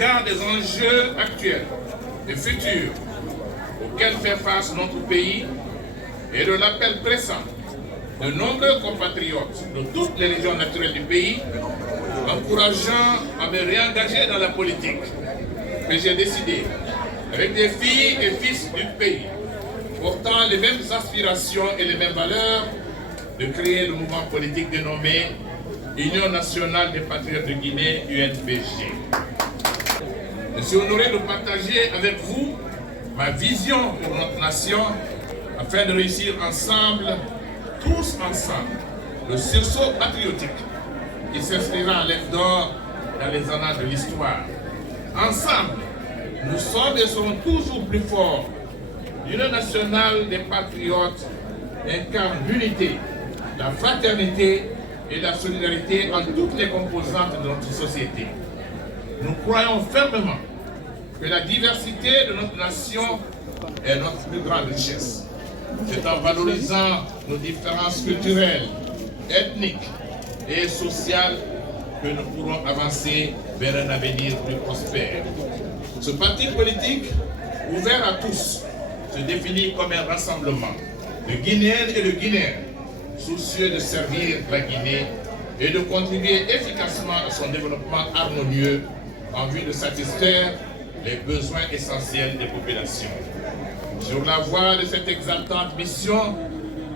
regard des enjeux actuels et futurs auxquels fait face notre pays et de l'appel pressant de nombreux compatriotes de toutes les régions naturelles du pays, encourageant à me réengager dans la politique, que j'ai décidé, avec des filles et fils du pays, portant les mêmes aspirations et les mêmes valeurs, de créer le mouvement politique dénommé Union nationale des patriotes de Guinée, UNPG. Je suis honoré de partager avec vous ma vision pour notre nation afin de réussir ensemble, tous ensemble, le sursaut patriotique qui s'inscrira en lettres d'or dans les annales de l'histoire. Ensemble, nous sommes et serons toujours plus forts. L'Union nationale des patriotes incarne l'unité, la fraternité et la solidarité en toutes les composantes de notre société. Nous croyons fermement que la diversité de notre nation est notre plus grande richesse. C'est en valorisant nos différences culturelles, ethniques et sociales que nous pourrons avancer vers un avenir plus prospère. Ce parti politique, ouvert à tous, se définit comme un rassemblement de Guinéennes et de Guinéens, soucieux de servir la Guinée et de contribuer efficacement à son développement harmonieux en vue de satisfaire les besoins essentiels des populations. Sur la voie de cette exaltante mission,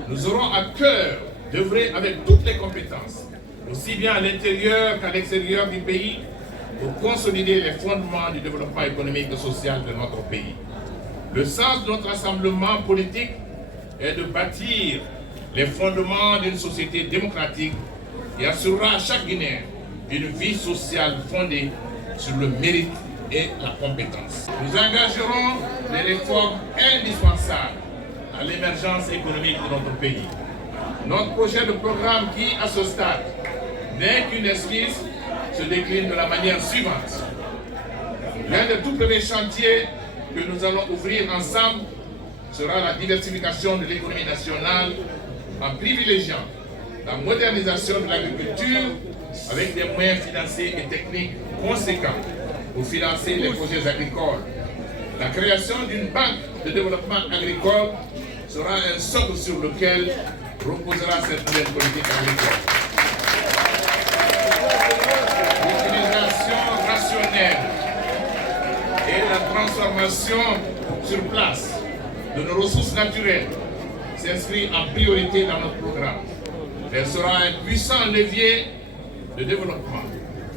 nous aurons à cœur d'œuvrer avec toutes les compétences, aussi bien à l'intérieur qu'à l'extérieur du pays, pour consolider les fondements du développement économique et social de notre pays. Le sens de notre rassemblement politique est de bâtir les fondements d'une société démocratique qui assurera à chaque Guinéen une vie sociale fondée sur le mérite et la compétence. Nous engagerons les réformes indispensables à l'émergence économique de notre pays. Notre projet de programme qui, à ce stade, n'est qu'une esquisse, se décline de la manière suivante. L'un des tout premiers chantiers que nous allons ouvrir ensemble sera la diversification de l'économie nationale en privilégiant la modernisation de l'agriculture avec des moyens financiers et techniques conséquents pour financer les projets agricoles. La création d'une banque de développement agricole sera un socle sur lequel reposera cette nouvelle politique agricole. L'utilisation rationnelle et la transformation sur place de nos ressources naturelles s'inscrit en priorité dans notre programme. Elle sera un puissant levier de développement.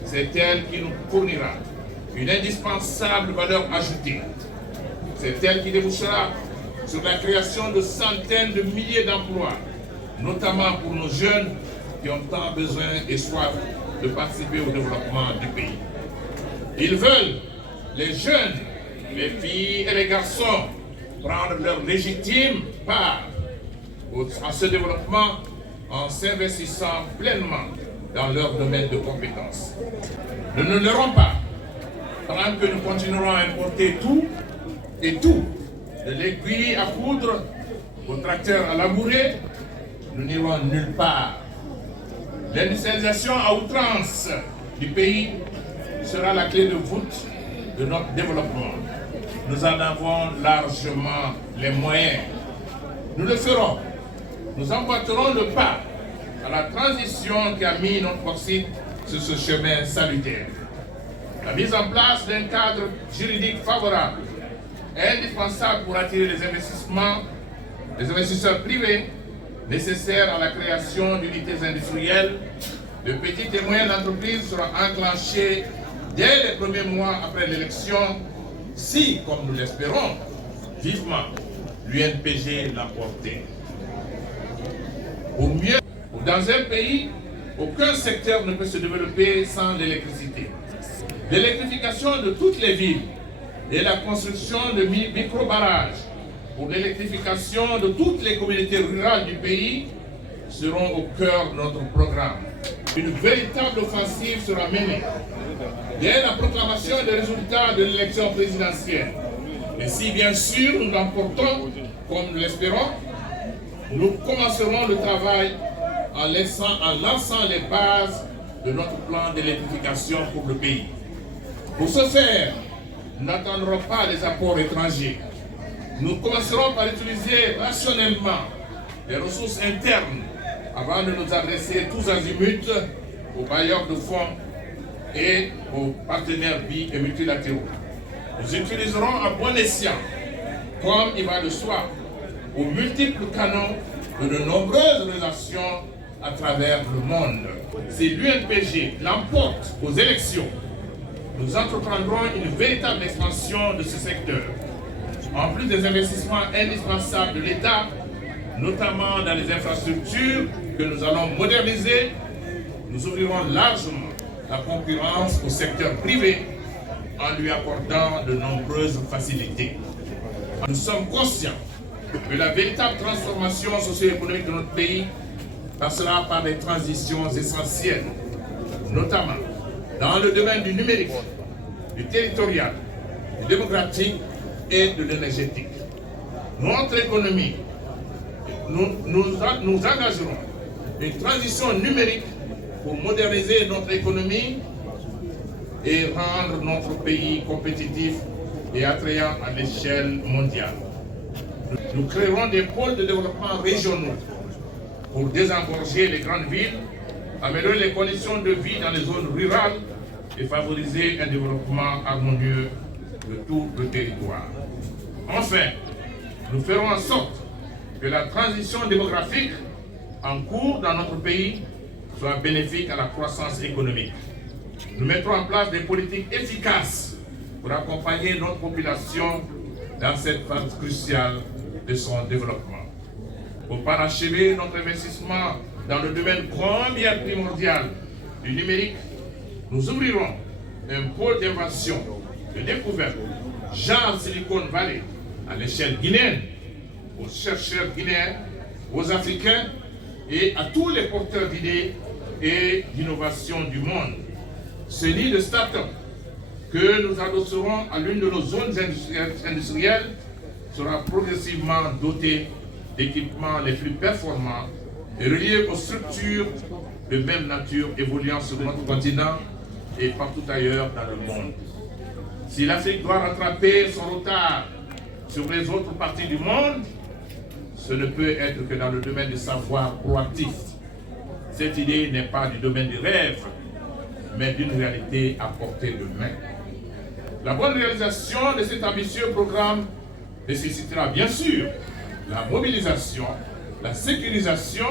C'est elle qui nous fournira une indispensable valeur ajoutée. C'est elle qui débouchera sur la création de centaines de milliers d'emplois, notamment pour nos jeunes qui ont tant besoin et soif de participer au développement du pays. Ils veulent, les jeunes, les filles et les garçons, prendre leur légitime part à ce développement en s'investissant pleinement dans leur domaine de compétences. Nous ne l'aurons pas tant que nous continuerons à importer tout et tout, de l'aiguille à coudre au tracteur à labourer, nous n'irons nulle part. L'industrialisation à outrance du pays sera la clé de voûte de notre développement. Nous en avons largement les moyens. Nous le ferons. Nous emboîterons le pas à la transition qui a mis notre site sur ce chemin salutaire. La mise en place d'un cadre juridique favorable est indispensable pour attirer les investisseurs privés nécessaires à la création d'unités industrielles. De petites et moyennes entreprises seront enclenchées dès les premiers mois après l'élection, si, comme nous l'espérons, vivement, l'UNPG l'a porté. Au mieux, dans un pays, aucun secteur ne peut se développer sans l'électricité. L'électrification de toutes les villes et la construction de micro-barrages pour l'électrification de toutes les communautés rurales du pays seront au cœur de notre programme. Une véritable offensive sera menée dès la proclamation des résultats de l'élection présidentielle. Et si bien sûr nous l'emportons, comme nous l'espérons, nous commencerons le travail en lançant les bases de notre plan d'électrification pour le pays. Pour ce faire, nous n'attendrons pas les apports étrangers. Nous commencerons par utiliser rationnellement les ressources internes avant de nous adresser tous azimuts aux bailleurs de fonds et aux partenaires bi- et multilatéraux. Nous utiliserons à bon escient, comme il va de soi, aux multiples canaux de nombreuses relations à travers le monde. Si l'UNPG l'emporte aux élections, nous entreprendrons une véritable expansion de ce secteur. En plus des investissements indispensables de l'État, notamment dans les infrastructures que nous allons moderniser, nous ouvrirons largement la concurrence au secteur privé en lui accordant de nombreuses facilités. Nous sommes conscients que la véritable transformation socio-économique de notre pays passera par des transitions essentielles, notamment dans le domaine du numérique, du territorial, du démocratique et de l'énergétique. Notre économie, nous engagerons une transition numérique pour moderniser notre économie et rendre notre pays compétitif et attrayant à l'échelle mondiale. Nous créerons des pôles de développement régionaux pour désengorger les grandes villes, améliorer les conditions de vie dans les zones rurales et favoriser un développement harmonieux de tout le territoire. Enfin, nous ferons en sorte que la transition démographique en cours dans notre pays soit bénéfique à la croissance économique. Nous mettrons en place des politiques efficaces pour accompagner notre population dans cette phase cruciale de son développement. Pour parachever notre investissement dans le domaine combien primordial du numérique, nous ouvrirons un pôle d'invention, de découverte, genre Silicon Valley, à l'échelle guinéenne, aux chercheurs guinéens, aux Africains et à tous les porteurs d'idées et d'innovation du monde. Ce nid de start-up que nous adosserons à l'une de nos zones industrielles sera progressivement doté d'équipements les plus performants et reliés aux structures de même nature évoluant sur notre continent et partout ailleurs dans le monde. Si l'Afrique doit rattraper son retard sur les autres parties du monde, ce ne peut être que dans le domaine du savoir proactif. Cette idée n'est pas du domaine du rêve, mais d'une réalité à portée de main. La bonne réalisation de cet ambitieux programme nécessitera bien sûr la mobilisation, la sécurisation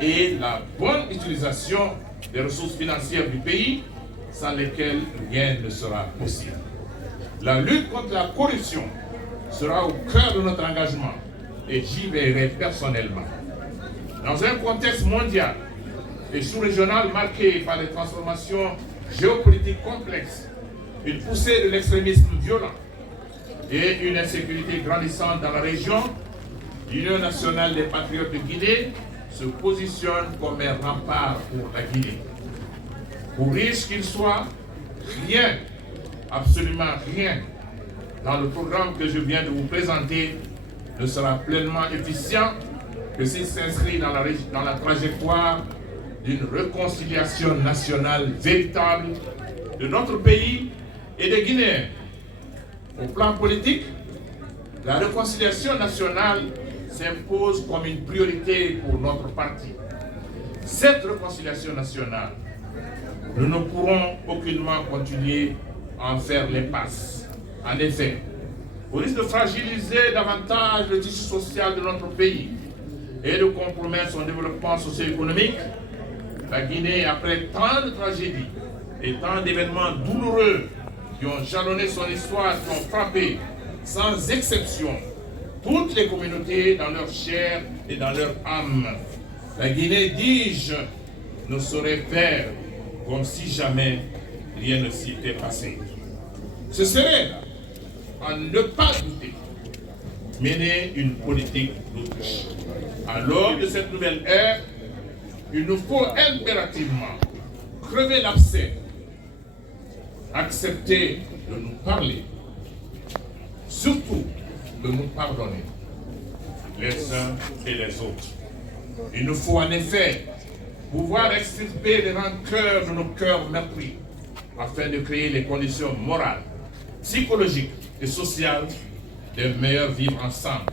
et la bonne utilisation des ressources financières du pays, sans lesquelles rien ne sera possible. La lutte contre la corruption sera au cœur de notre engagement et j'y veillerai personnellement. Dans un contexte mondial et sous-régional marqué par des transformations géopolitiques complexes, une poussée de l'extrémisme violent et une insécurité grandissante dans la région, l'Union nationale des patriotes de Guinée se positionne comme un rempart pour la Guinée. Pour riche qu'il soit, rien, absolument rien, dans le programme que je viens de vous présenter ne sera pleinement efficient que s'il s'inscrit dans la trajectoire d'une réconciliation nationale véritable de notre pays et des Guinéens. Au plan politique, la réconciliation nationale s'impose comme une priorité pour notre parti. Cette réconciliation nationale, nous ne pourrons aucunement continuer à en faire l'impasse. En effet, au risque de fragiliser davantage le tissu social de notre pays et de compromettre son développement socio-économique, la Guinée, après tant de tragédies et tant d'événements douloureux qui ont jalonné son histoire, qui ont frappé sans exception toutes les communautés dans leur chair et dans leur âme. La Guinée, dis-je, ne saurait faire comme si jamais rien ne s'y était passé. Ce serait, à ne pas douter, mener une politique d'autruche. À l'aube de cette nouvelle ère, il nous faut impérativement crever l'abcès, accepter de nous parler, surtout de nous pardonner, les uns et les autres. Il nous faut en effet pouvoir extirper les rancœurs de nos cœurs meurtris, afin de créer les conditions morales, psychologiques et sociales d'un meilleur vivre ensemble.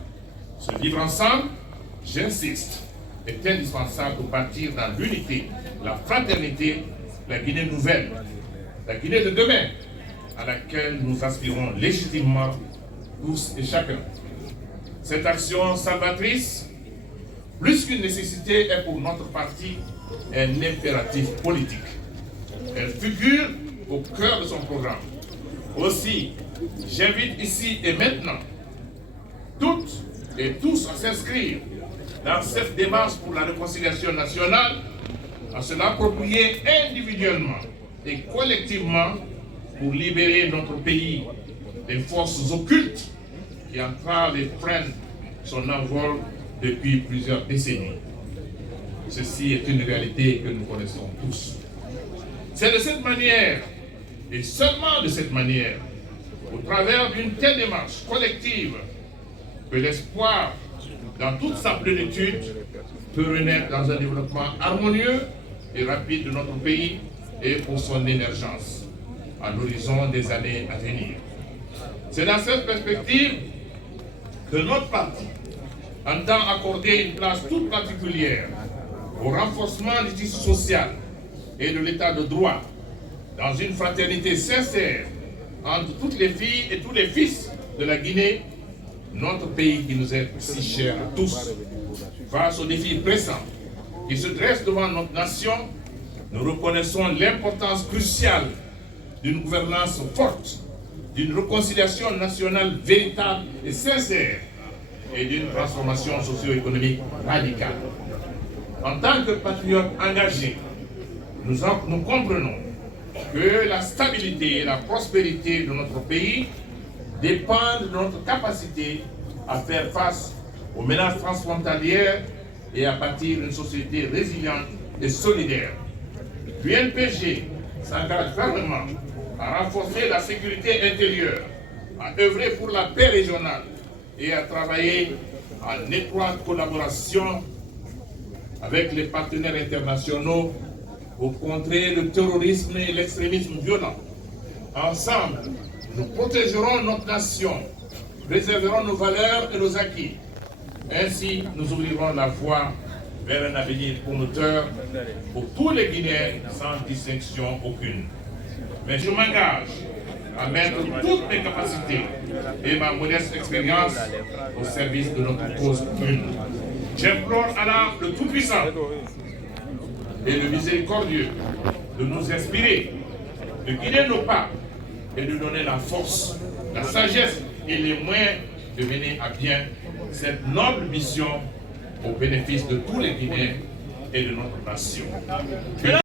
Ce vivre ensemble, j'insiste, est indispensable pour bâtir dans l'unité, la fraternité, la Guinée nouvelle, la Guinée de demain, à laquelle nous aspirons légitimement tous et chacun. Cette action salvatrice, plus qu'une nécessité, est pour notre parti un impératif politique. Elle figure au cœur de son programme. Aussi, j'invite ici et maintenant toutes et tous à s'inscrire dans cette démarche pour la réconciliation nationale, à se l'approprier individuellement et collectivement pour libérer notre pays des forces occultes qui entravent et freinent son envol depuis plusieurs décennies. Ceci est une réalité que nous connaissons tous. C'est de cette manière, et seulement de cette manière, au travers d'une telle démarche collective, que l'espoir, dans toute sa plénitude, peut renaître dans un développement harmonieux et rapide de notre pays et pour son émergence à l'horizon des années à venir. C'est dans cette perspective que notre parti entend accorder une place toute particulière au renforcement du tissu social et de l'état de droit, dans une fraternité sincère entre toutes les filles et tous les fils de la Guinée, notre pays qui nous est si cher à tous. Face aux défis pressants qui se dressent devant notre nation, nous reconnaissons l'importance cruciale d'une gouvernance forte, d'une réconciliation nationale véritable et sincère et d'une transformation socio-économique radicale. En tant que patriotes engagés, nous comprenons que la stabilité et la prospérité de notre pays dépendent de notre capacité à faire face aux menaces transfrontalières et à bâtir une société résiliente et solidaire. L'UNPG s'engage fermement à renforcer la sécurité intérieure, à œuvrer pour la paix régionale et à travailler en étroite collaboration avec les partenaires internationaux pour contrer le terrorisme et l'extrémisme violent. Ensemble, nous protégerons notre nation, préserverons nos valeurs et nos acquis. Ainsi, nous ouvrirons la voie vers un avenir promoteur pour tous les Guinéens sans distinction aucune. Mais je m'engage à mettre toutes mes capacités et ma modeste expérience au service de notre cause commune. J'implore Allah le Tout-Puissant et le Miséricordieux de nous inspirer, de guider nos pas et de donner la force, la sagesse et les moyens de mener à bien cette noble mission au bénéfice de tous les Guinéens et de notre nation.